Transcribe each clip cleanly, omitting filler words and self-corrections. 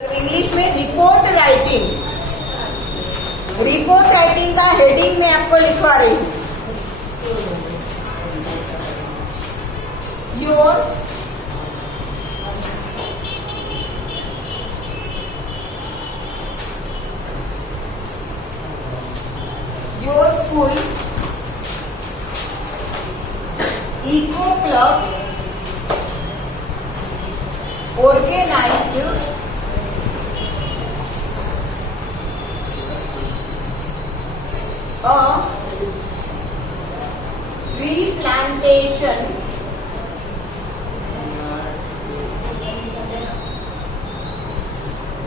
इंग्लिश में report writing. Report writing का heading मैं आपको लिखवा रही हूँ। Your school eco club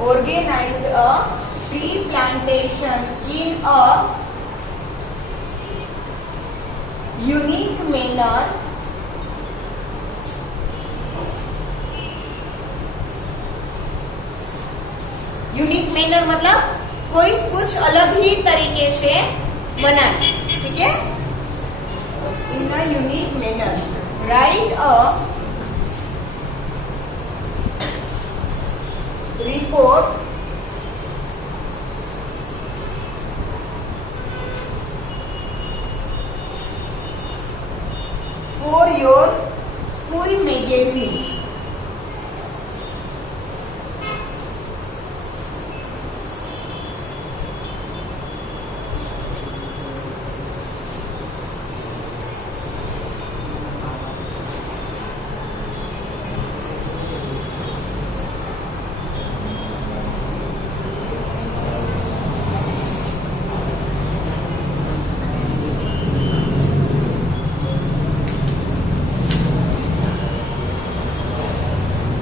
organized a tree plantation in a unique manner मतलब कोई कुछ अलग ही तरीके से बनाए, ठीक है। In a unique manner write a report for your school magazine.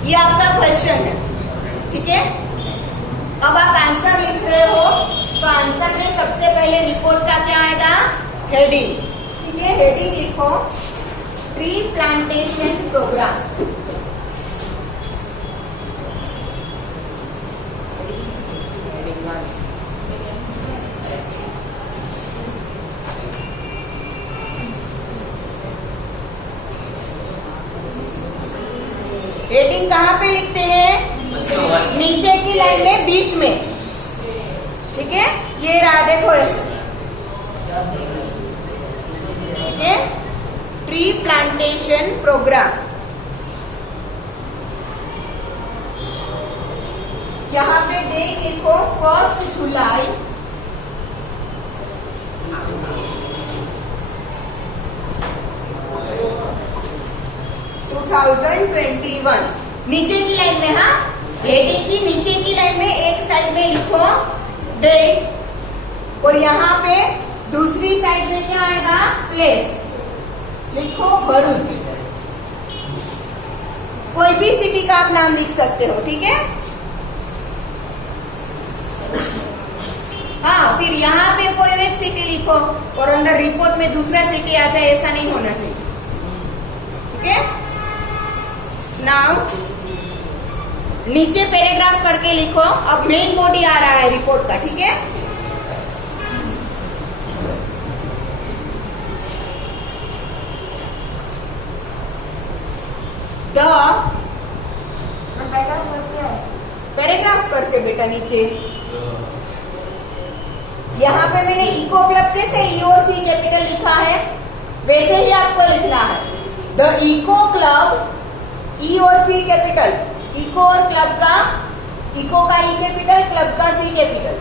ये आपका क्वेश्चन है, ठीक है। अब आप आंसर लिख रहे हो तो आंसर में सबसे पहले रिपोर्ट का क्या आएगा, हेडिंग, ठीक है। हेडिंग लिखो ट्री प्लांटेशन प्रोग्राम। हेडिंग कहाँ पे लिखते हैं, नीचे की लाइन में बीच में, ठीक है। ये रहा, देखो ऐसे, ठीक है। ट्री प्लांटेशन प्रोग्राम, यहाँ पे डेट लिखो 1 जुलाई 2021। नीचे की लाइन में, हाँ, हेडिंग की नीचे की लाइन में एक साइड में लिखो डेट और यहाँ पे दूसरी साइड में क्या आएगा, प्लेस, लिखो भरूच। कोई भी सिटी का आप नाम लिख सकते हो, ठीक है। हाँ, फिर यहाँ पे कोई एक सिटी लिखो और अंदर रिपोर्ट में दूसरा सिटी आ जाए, ऐसा नहीं होना चाहिए, ठीक है। नाउ नीचे पैराग्राफ करके लिखो। अब मेन बॉडी आ रहा है रिपोर्ट का, ठीक है। पैराग्राफ करके बेटा नीचे, यहाँ पे मैंने इको क्लब कैसे ई और सी कैपिटल लिखा है, वैसे ही आपको लिखना है। द इको क्लब, ई और सी कैपिटल, इको और क्लब का, इको का ई कैपिटल, क्लब का C capital.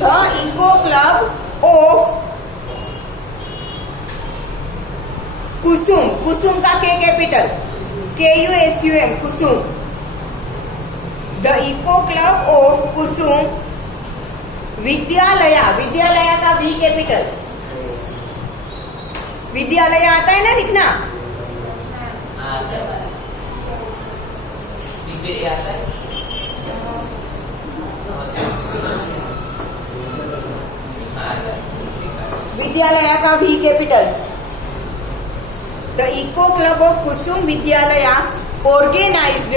The eco club of Kusum, Kusum का K capital, KUSUM, Kusum. The eco club of Kusum Vidyalaya, Vidyalaya का वी कैपिटल, विद्यालया आता है ना लिखना, विद्यालया का V capital. The eco club of Kusum Vidyalaya organized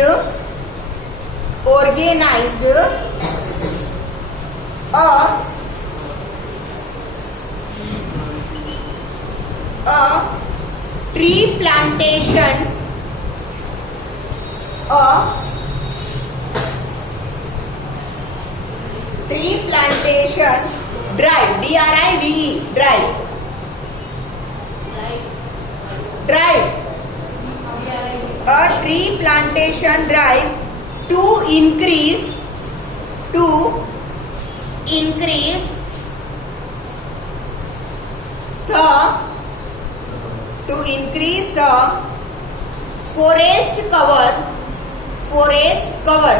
a tree plantation tree plantation drive, DRIVE, drive, a tree plantation drive to increase the forest cover, COVER,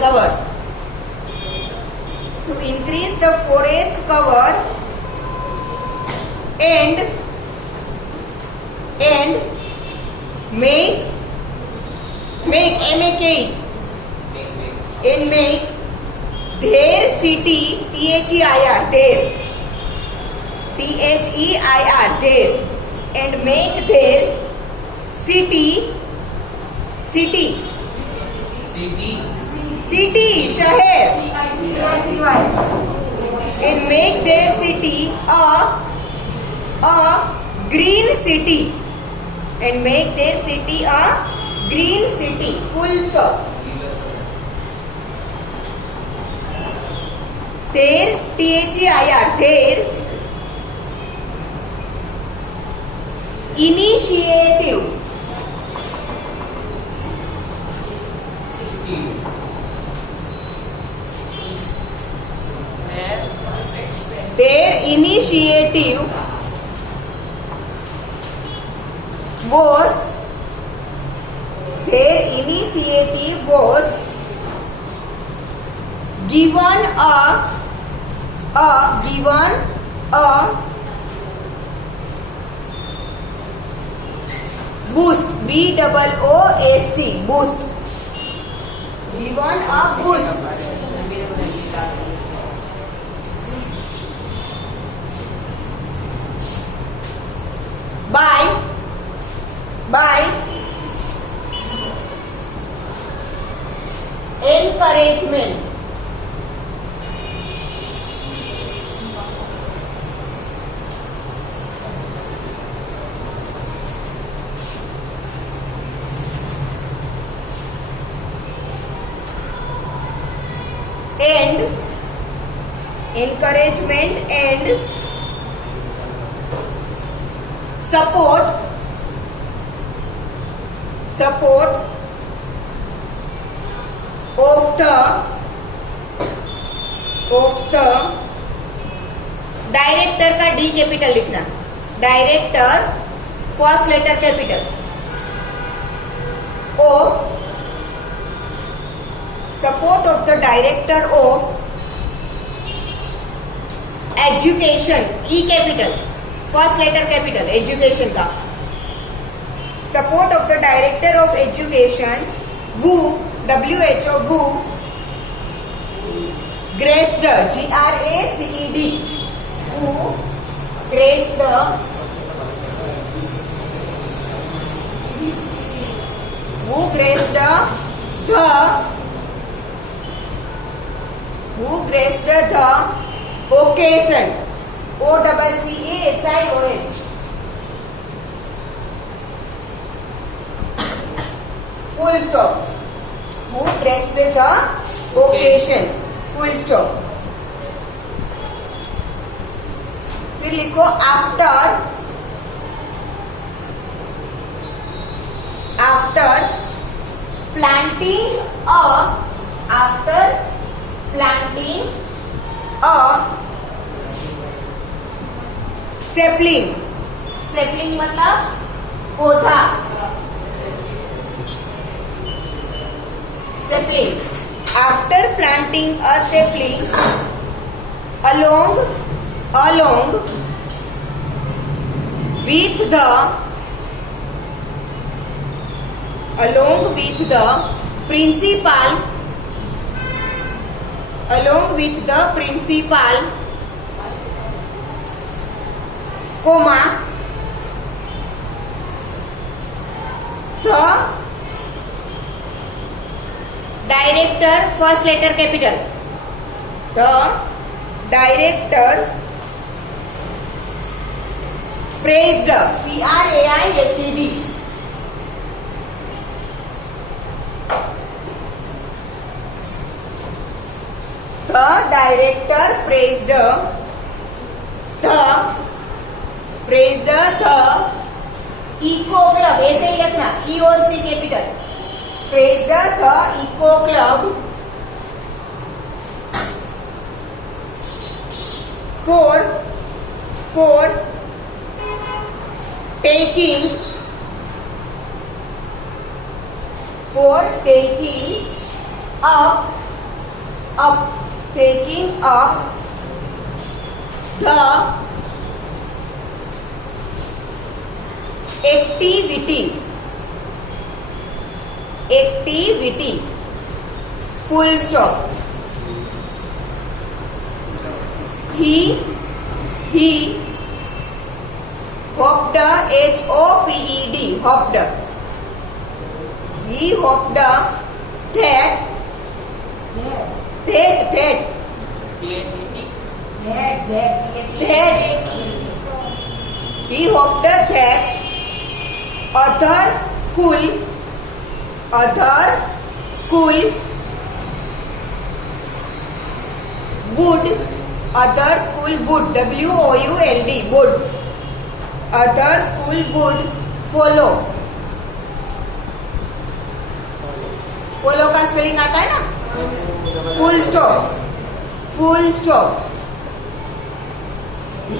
cover, to increase the forest cover and make their city, THEIR, their, and make their city, शहर, and make their city a green city, and make their city a green city, full stop. Their, THEIR, their initiative, was given a boost, BOOST, boost, given a boost by encouragement, and support of the director का D capital लिखना, director first letter capital, of support of the director of education, E capital, first letter capital, education का, support of the director of education, WHO, WHO, graced, GRACED, who graced the occasion, OCCASION, full stop, who graced the occasion, full stop. फिर लिखो after planting a sapling मतलब पौधा, sapling, after planting a sapling along with the principal, comma, the director, first letter capital, the director praised, PRAISED, The director praised the eco club. ऐसे ही लिखना, E और C capital. Praised the eco club for taking up the activity full stop. He hopped, HOPED, hopped. He hopped that he hoped that other school would other school would follow. follow का spelling आता है ना, full stop.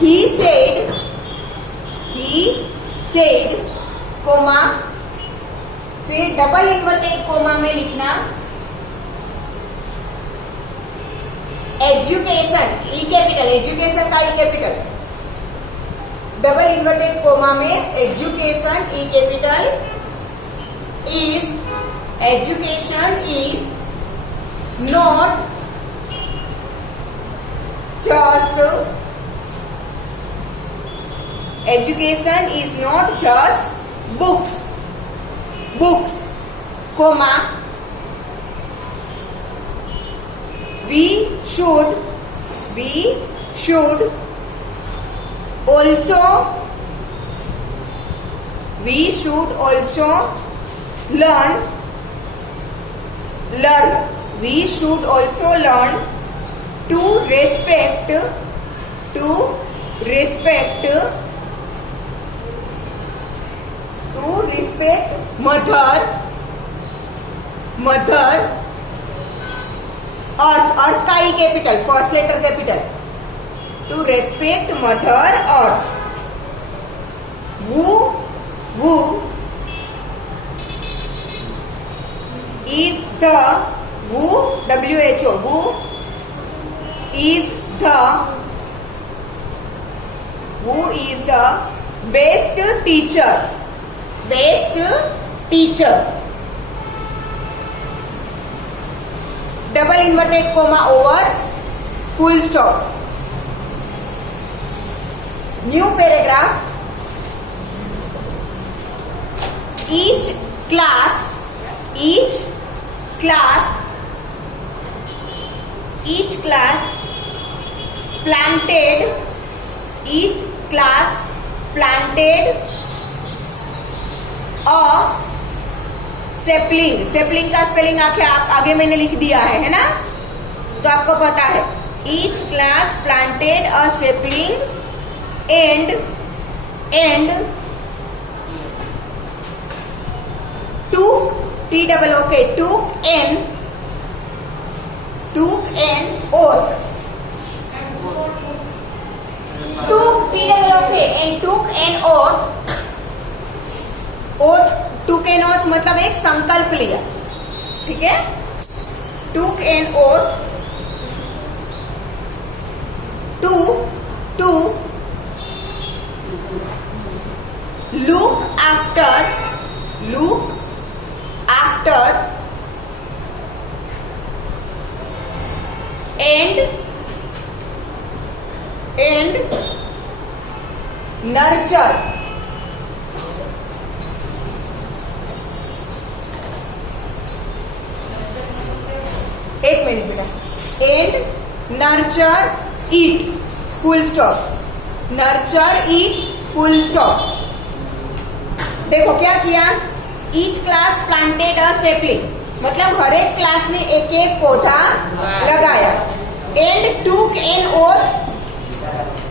He said comma, फिर double inverted comma में लिखना education, E capital, education का E capital, double inverted comma में education E capital is, education is not just, education is not just books, comma, we should also learn to respect mother, earth का E capital, first letter capital, to respect mother earth. who is the best teacher. Double inverted comma over full stop. New paragraph. each class planted a sapling का spelling आगे मैंने लिख दिया है ना, तो आपको पता है. each class planted a sapling and took an oath. took an oath मतलब एक संकल्प लिया, ठीक है. took an oath to look after and nurture एक मिनट बेटा. and nurture it full stop. nurture it full stop. देखो क्या किया. each class planted a sapling मतलब हर एक क्लास ने एक एक पौधा लगाया.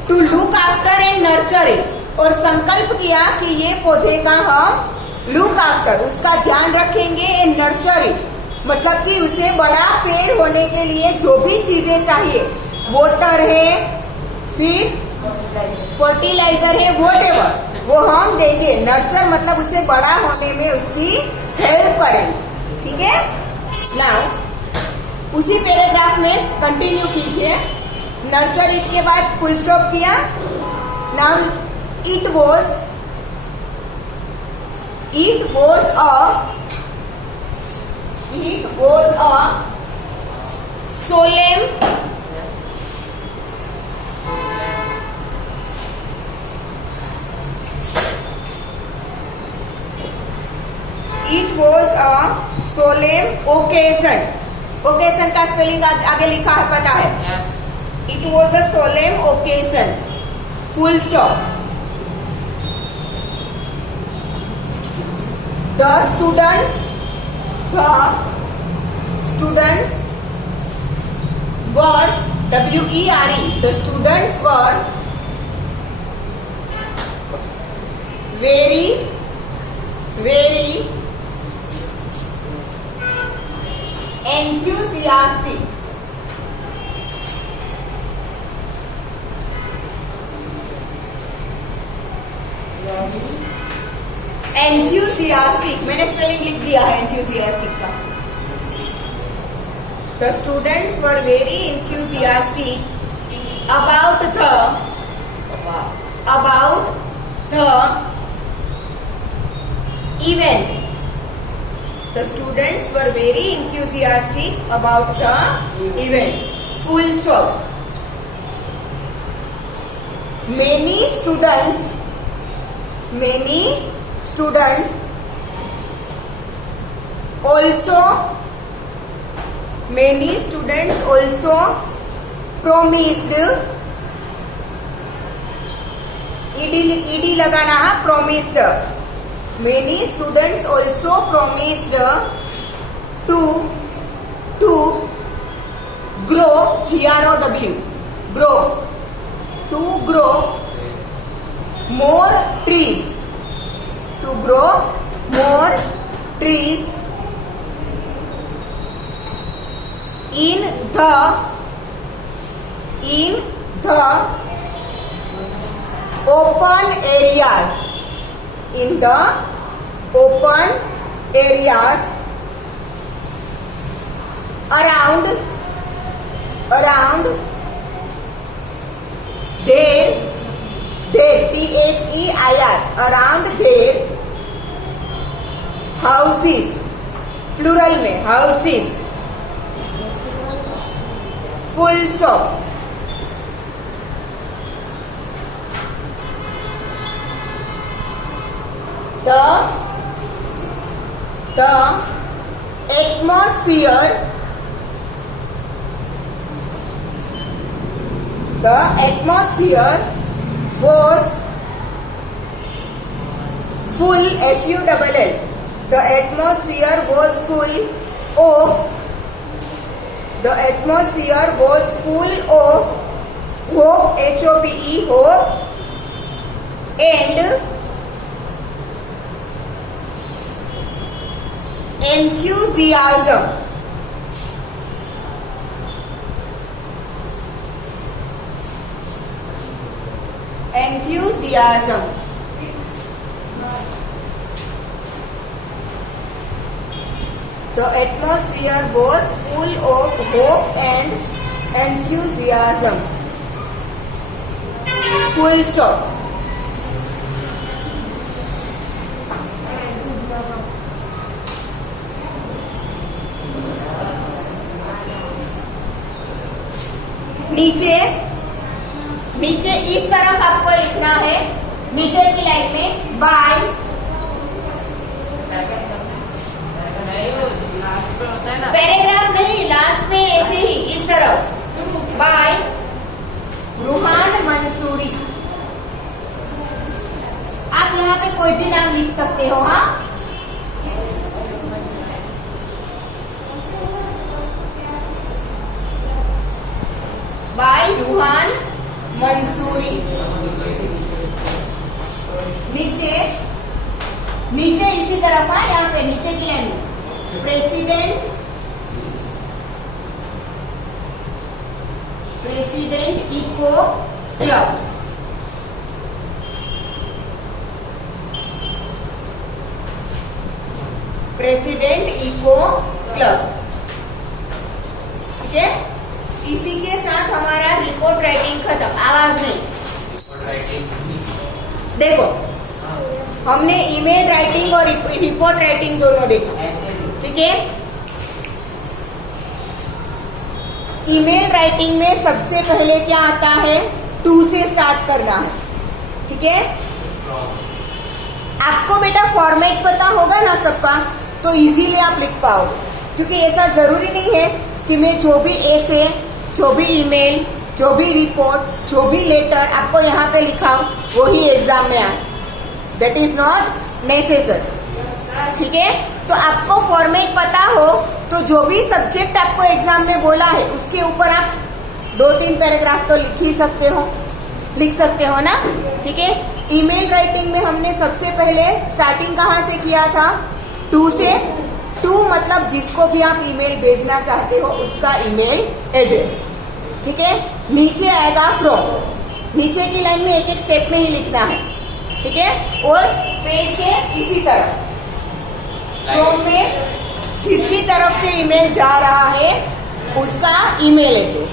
To look after and nurture it, और संकल्प किया कि ये पौधे का हम लुक आफ्टर, उसका ध्यान रखेंगे, एंड नर्चर इट, मतलब कि उसे बड़ा पेड़ होने के लिए जो भी चीजें चाहिए, वाटर है, फिर फर्टिलाइजर है, व्हाटएवर, वो हम देंगे। नर्चर मतलब उसे बड़ा होने में उसकी हेल्प करेंगे, ठीक है। नाउ उसी पैराग्राफ में कंटिन्यू कीजिए। नर्चर इट के बाद फुल स्टॉप किया। Now it was a solemn occasion। Occasion का स्पेलिंग आगे लिखा है, पता है? It was a solemn occasion, full stop. The students were W-E-R-E, the students were very enthusiastic। enthusiastic मैंने स्पेलिंग लिख दिया है enthusiastic का। The students were very enthusiastic about the event। The students were very enthusiastic about the event, full stop। Many students also promised, ed लगाना है, promised। Many students also promised to grow, G-R-O-W, to grow more trees, in the open areas, around their THEIR, around their houses, plural में houses, full stop। The atmosphere was full, F-U-L-L, the atmosphere was full of hope, H-O-P-E, hope, and enthusiasm। The atmosphere was full of hope and enthusiasm, full stop। नीचे इस तरफ आपको लिखना है, नीचे की line में बाय, पैराग्राफ नहीं, लास्ट में ऐसे ही इस तरफ, बाय रूहान मंसूरी। आप यहाँ पे कोई भी नाम लिख सकते हो, हाँ। बाय रूहान मंसूरी। नीचे नीचे इसी तरफ है, यहाँ पे नीचे की लाइन में president eco club. President eco club, ठीक है। इसी के साथ हमारा रिपोर्ट राइटिंग खत्म। आवाज नहीं, देखो हमने ईमेल राइटिंग और रिपोर्ट राइटिंग दोनों देखा, ठीक है। ईमेल राइटिंग में सबसे पहले क्या आता है, टू से स्टार्ट करना है, ठीक है। आपको बेटा फॉर्मेट पता होगा ना सबका, तो इजीली आप लिख पाओगे, क्योंकि ऐसा जरूरी नहीं है कि मैं जो भी ऐसे, जो भी ईमेल, जो भी रिपोर्ट, जो भी लेटर आपको यहाँ पे लिखाऊं वही एग्जाम में आए। दैट इज नॉट नेसेसरी, ठीक है। तो आपको फॉर्मेट पता हो तो जो भी सब्जेक्ट आपको एग्जाम में बोला है उसके ऊपर आप 2-3 पैराग्राफ तो लिख सकते हो ना, ठीक है। ईमेल राइटिंग में हमने सबसे पहले स्टार्टिंग कहाँ से किया था, टू से। टू मतलब जिसको भी आप ईमेल भेजना चाहते हो उसका ईमेल एड्रेस, ठीक है। नीचे आएगा फ्रॉम, नीचे की लाइन में एक एक स्टेप में ही लिखना है, ठीक है। और पेज के इसी तरफ फ्रॉम में जिसकी तरफ से ईमेल जा रहा है उसका ईमेल एड्रेस,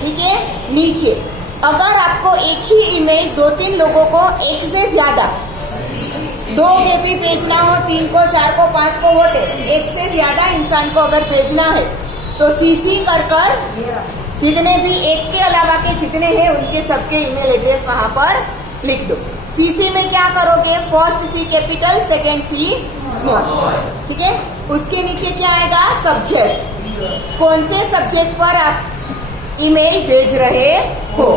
ठीक है। नीचे अगर आपको एक ही ईमेल 2-3 लोगों को, एक से ज्यादा, 2 के भी भेजना हो, 3 को, 4 को, 5 को, वोटे, एक से ज्यादा इंसान को अगर भेजना है तो सीसी कर जितने भी, एक के अलावा के जितने हैं उनके सबके ईमेल एड्रेस वहां पर लिख दो। सीसी में क्या करोगे, फर्स्ट सी कैपिटल, सेकेंड सी स्मॉल, ठीक है। उसके नीचे क्या आएगा, सब्जेक्ट, कौन से सब्जेक्ट पर आप ईमेल भेज रहे हो।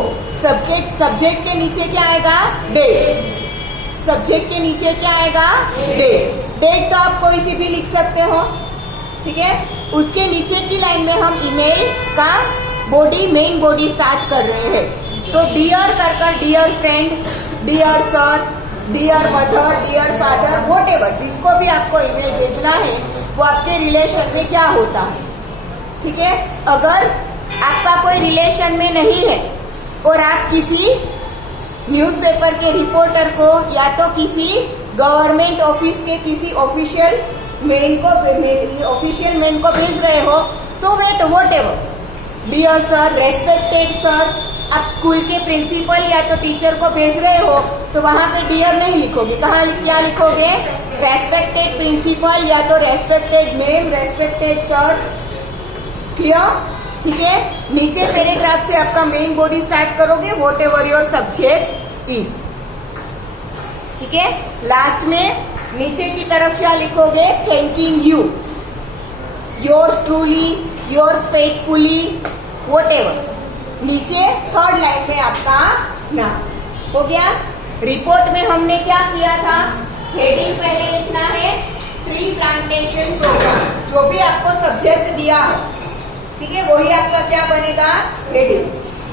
सब्जेक्ट के नीचे क्या आएगा, डेट, सब्जेक्ट के नीचे क्या आएगा, डेट तो आप कोई सी भी लिख सकते हो, ठीक है। उसके नीचे की लाइन में हम ईमेल का बॉडी, मेन बॉडी स्टार्ट कर रहे हैं, तो डियर कर dear friend, dear sir, dear mother, dear father, whatever, जिसको भी आपको ईमेल भेजना है वो आपके रिलेशन में क्या होता है, ठीक है। अगर आपका कोई रिलेशन में नहीं है और आप किसी न्यूज़पेपर के रिपोर्टर को या तो किसी गवर्नमेंट ऑफिस के किसी ऑफिशियल मेन को भेज रहे हो, तो wait whatever, dear sir, respected sir. आप स्कूल के प्रिंसिपल या तो टीचर को भेज रहे हो तो वहां पे डियर नहीं लिखोगे, कहाँ क्या लिखोगे, रेस्पेक्टेड प्रिंसिपल या तो respected ma'am, respected sir, clear, ठीक है। नीचे पैराग्राफ से आपका मेन बॉडी स्टार्ट करोगे, व्हाटएवर योर सब्जेक्ट इज, ठीक है। लास्ट में नीचे की तरफ क्या लिखोगे, thanking you, yours truly, yours faithfully, whatever. नीचे थर्ड लाइन में आपका नाम हो गया। रिपोर्ट में हमने क्या किया था, हेडिंग पहले लिखना है, ट्री प्लांटेशन प्रोग्राम, जो भी आपको सब्जेक्ट दिया है, ठीक है, वही आपका क्या बनेगा, हेडिंग।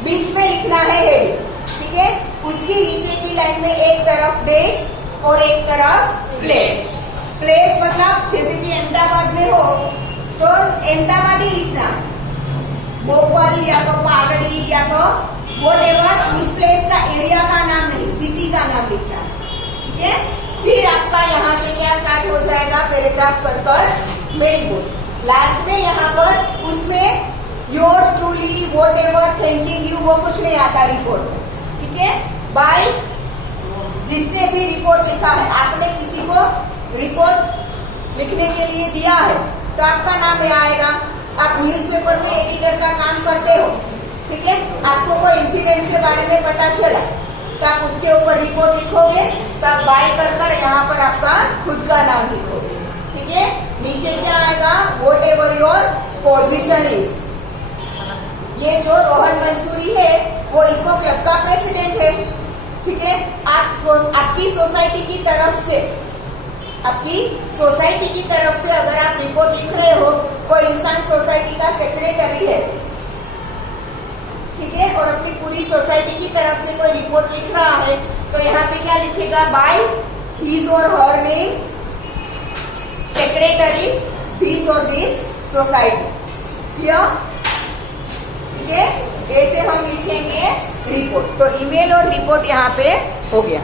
बीच में लिखना है हेडिंग, ठीक है। उसकी नीचे की लाइन में एक तरफ डेट और एक तरफ प्लेस। प्लेस मतलब जैसे कि अहमदाबाद में हो तो अहमदाबाद ही लिखना, भोपाल या तो पालड़ी या तो व्हाटएवर, उस प्लेस का, एरिया का नाम नहीं, सिटी का नाम लिखना, ठीक है। फिर आपका यहाँ से क्या स्टार्ट हो जाएगा, पैराग्राफ कर मेन बोर्ड। लास्ट में यहाँ पर उसमें yours truly, whatever, thanking you, वो कुछ नहीं आता रिपोर्ट में, ठीक है। बाय जिसने भी रिपोर्ट लिखा है, आपने किसी को रिपोर्ट लिखने के लिए दिया है तो आपका नाम यहाँ आएगा। आप न्यूज़पेपर में एडिटर का काम करते हो, ठीक है, आपको कोई इंसिडेंट के बारे में पता चला तो आप उसके ऊपर रिपोर्ट लिखोगे, तो आप बाय कर यहाँ पर आपका खुद का नाम लिखोगे, ठीक है। नीचे क्या आएगा, व्हाटएवर योर पोजीशन इज। ये जो रोहन मंसूरी है वो इको क्लब का प्रेसिडेंट है, ठीक है। आपकी सोसाइटी की तरफ से, अगर आप रिपोर्ट लिख रहे हो, कोई इंसान सोसाइटी का सेक्रेटरी है, ठीक है, और अपनी पूरी सोसाइटी की तरफ से कोई रिपोर्ट लिख रहा है तो यहाँ पे क्या लिखेगा, बाय हिज और हर नेम सेक्रेटरी दिस और दिस सोसाइटी। क्लियर? ठीक है, ऐसे हम लिखेंगे रिपोर्ट। तो ईमेल और रिपोर्ट यहाँ पे हो गया।